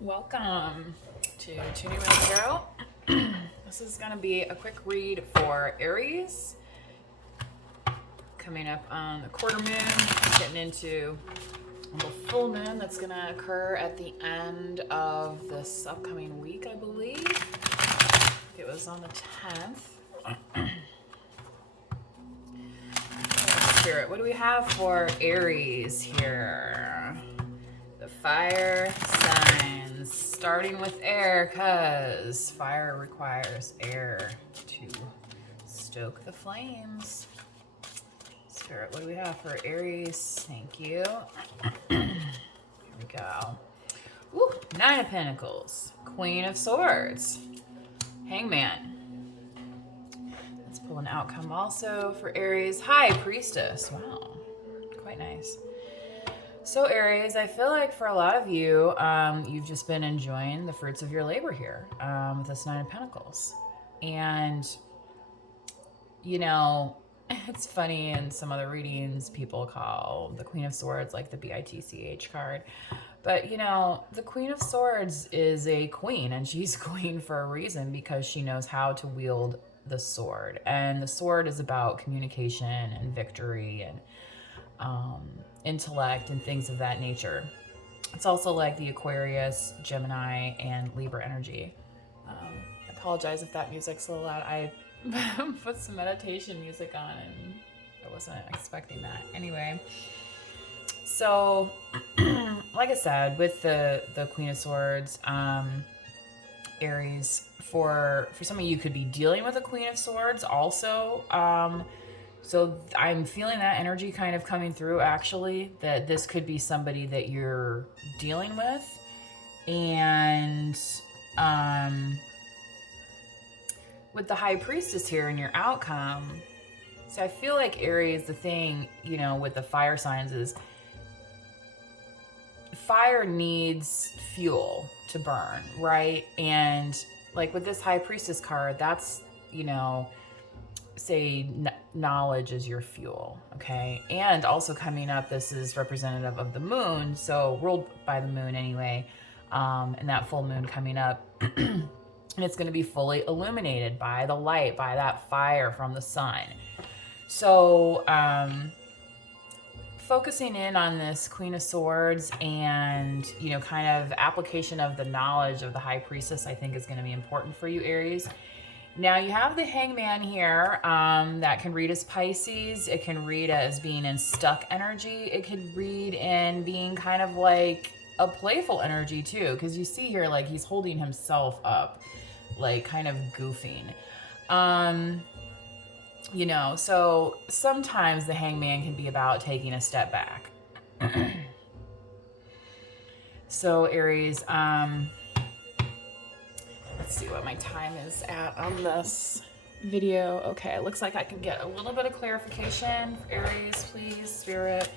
Welcome to Tuning with Tarot. This is going to be a quick read for Aries. Coming up on the quarter moon, getting into the full moon that's going to occur at the end of this upcoming week, I believe. It was on the 10th. Spirit, what do we have for Aries here? The fire signs, starting with air, because fire requires air to stoke the flames. Spirit, what do we have for Aries? Thank you. Here we go. Ooh, Nine of Pentacles, Queen of Swords, Hangman. Let's pull an outcome also for Aries. High Priestess. Wow, quite nice. So Aries, I feel like for a lot of you, you've just been enjoying the fruits of your labor here with this Nine of Pentacles. And, you know, it's funny in some other readings, people call the Queen of Swords like the BITCH card. But, you know, the Queen of Swords is a queen, and she's queen for a reason because she knows how to wield the sword. And the sword is about communication and victory and intellect and things of that nature. It's also like the Aquarius, Gemini, and Libra energy. I apologize if that music's a little loud. I put some meditation music on and I wasn't expecting that. Anyway, so like I said, with the Queen of Swords, Aries, for some of you could be dealing with a Queen of Swords also. So I'm feeling that energy kind of coming through, actually, that this could be somebody that you're dealing with. And with the High Priestess here in your outcome, so I feel like Aries, the thing, you know, with the fire signs is fire needs fuel to burn, right? And like with this High Priestess card, that's, you know, say knowledge is your fuel, okay? And also coming up, this is representative of the moon, so ruled by the moon anyway, and that full moon coming up. And it's going to be fully illuminated by the light, by that fire from the sun. So focusing in on this Queen of Swords and, you know, kind of application of the knowledge of the High Priestess, I think is going to be important for you, Aries. Now you have the Hangman here that can read as Pisces. It can read as being in stuck energy. It could read in being kind of like a playful energy too, because you see here like he's holding himself up, like kind of goofing. You know, so sometimes the Hangman can be about taking a step back. So Aries, let's see what my time is at on this video. Okay, it looks like I can get a little bit of clarification for Aries, please, Spirit,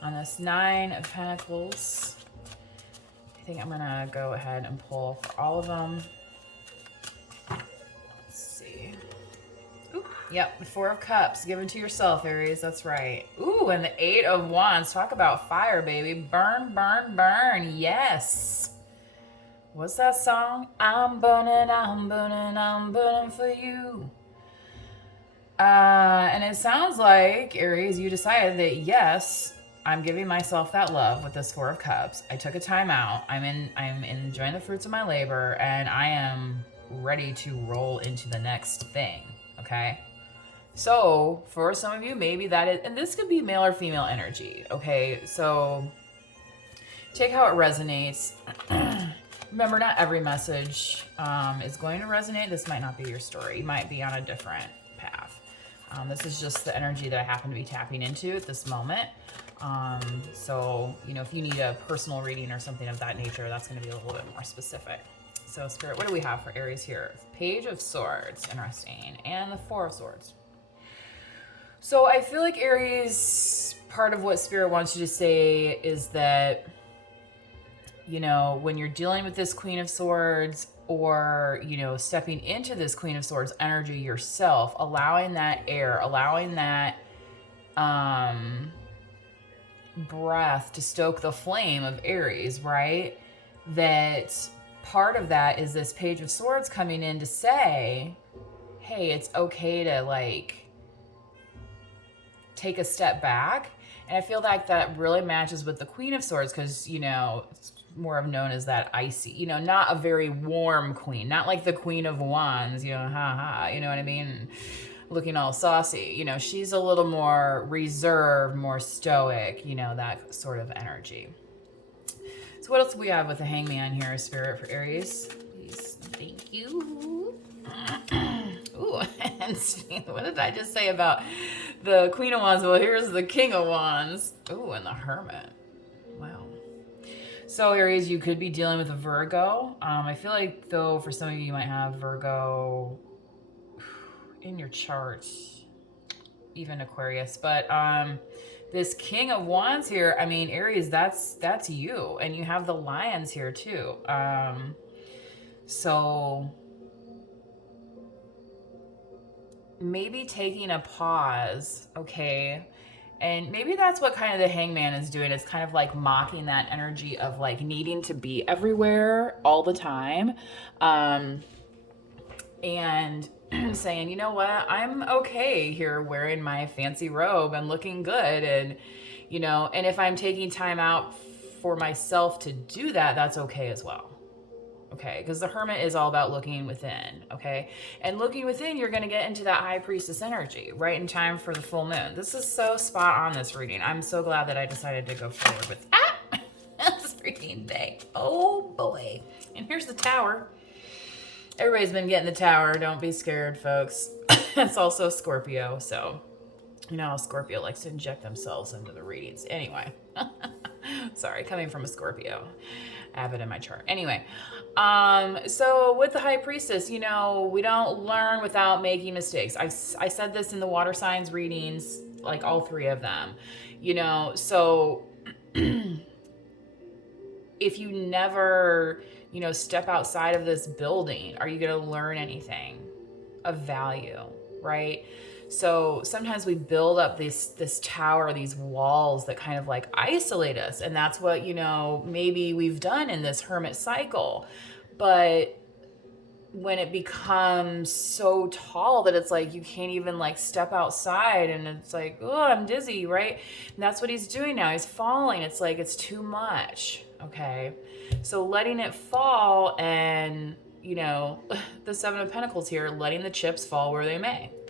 on this Nine of Pentacles. I think I'm gonna go ahead and pull for all of them. Let's see. Ooh, yep, the Four of Cups, given to yourself, Aries, that's right. Ooh, and the Eight of Wands, talk about fire, baby. Burn, burn, burn, yes. What's that song? I'm burning, I'm burning, I'm burning for you. And it sounds like, Aries, you decided that, yes, I'm giving myself that love with this Four of Cups. I took a time out. I'm enjoying the fruits of my labor, and I am ready to roll into the next thing, okay? So for some of you, maybe that is, and this could be male or female energy, okay? So take how it resonates. Remember, not every message is going to resonate. This might not be your story. You might be on a different path. This is just the energy that I happen to be tapping into at this moment. So, you know, if you need a personal reading or something of that nature, that's going to be a little bit more specific. So, Spirit, what do we have for Aries here? Page of Swords, interesting, and the Four of Swords. So I feel like Aries, part of what Spirit wants you to say is that, you know, when you're dealing with this Queen of Swords or, you know, stepping into this Queen of Swords energy yourself, allowing that air, allowing that breath to stoke the flame of Aries, right? that part of that is this Page of Swords coming in to say, hey, it's okay to like take a step back. And I feel like that really matches with the Queen of Swords because, you know, it's more of known as that icy, you know, not a very warm queen, not like the Queen of Wands, you know, ha ha, you know what I mean? Looking all saucy, you know, she's a little more reserved, more stoic, you know, that sort of energy. So what else do we have with the Hangman here, Spirit, for Aries? Please, thank you. Ooh, and what did I just say about the Queen of Wands? Well, here's the King of Wands. Ooh, and the Hermit. Wow. So Aries, you could be dealing with a Virgo. I feel like, though, for some of you, you might have Virgo in your chart, even Aquarius. But this King of Wands here, I mean, Aries, that's you. And you have the Lions here, too. So maybe taking a pause, okay? And maybe that's what kind of the Hangman is doing. It's kind of like mocking that energy of like needing to be everywhere all the time. And saying, you know what, I'm okay here wearing my fancy robe and looking good. And, you know, and if I'm taking time out for myself to do that, that's okay as well. Okay, because the Hermit is all about looking within, okay? And looking within, you're going to get into that High Priestess energy right in time for the full moon. This is so spot on, this reading. I'm so glad that I decided to go forward with this reading today. Oh, boy. And here's the Tower. Everybody's been getting the Tower. Don't be scared, folks. It's also Scorpio, so you know how Scorpio likes to inject themselves into the readings. Anyway, sorry, coming from a Scorpio. I have it in my chart. Anyway, so with the High Priestess, you know, we don't learn without making mistakes. I said this in the water signs readings, like all three of them, you know, so if you never, you know, step outside of this building, are you going to learn anything of value, right? So sometimes we build up this tower, these walls that kind of like isolate us. And that's what, you know, maybe we've done in this hermit cycle. But when it becomes so tall that it's like you can't even like step outside and it's like, oh, I'm dizzy, right? And that's what he's doing now. He's falling. It's like it's too much. Okay. So letting it fall and, you know, the Seven of Pentacles here, letting the chips fall where they may.